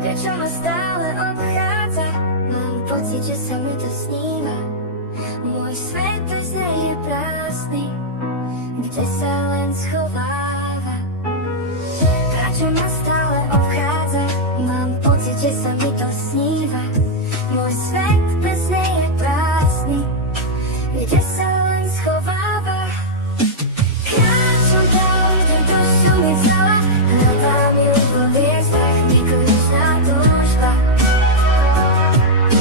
Vie, čo ma stále obchádza, mám pocit, že sa mi to sníva. Môj svet bez nej je prázdny, kde sa len schováva. Prečo ma stále obchádza, mám pocit, že sa mi to sníva. Môj svet bez nej je prázdny, kde sa len schováva. Kráčam tam, kde dušu mi vzala, hľadám ju vo hviezdach, nekonečná túžba.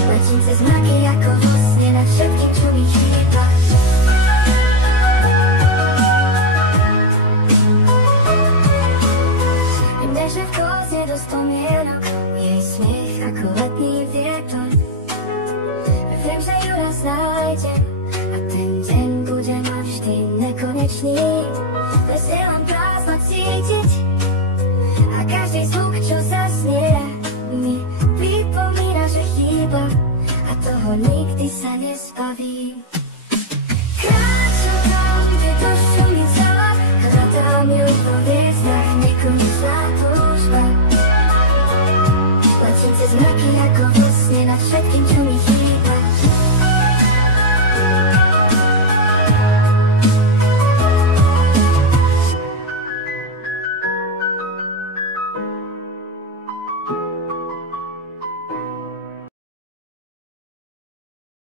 Letím cez mraky ako vo sne nad všetkým, čo mi chýba. Viem, že v koze do spomienok, jej smiech ako letný vietor. Viem, že ju raz nájdem a ten deň bude navždy nekonečný. Bez nej len prázdno cítiť a každý zvuk, čo zaznie, mi pripomína, že chýba a toho nikdy sa nezbavím. Kráčam tam, kde dušu mi vzala, hľadám ju vo hviezdach, nekonečná túžba. Letím cez mraky ako vo sne nad všetkým, čo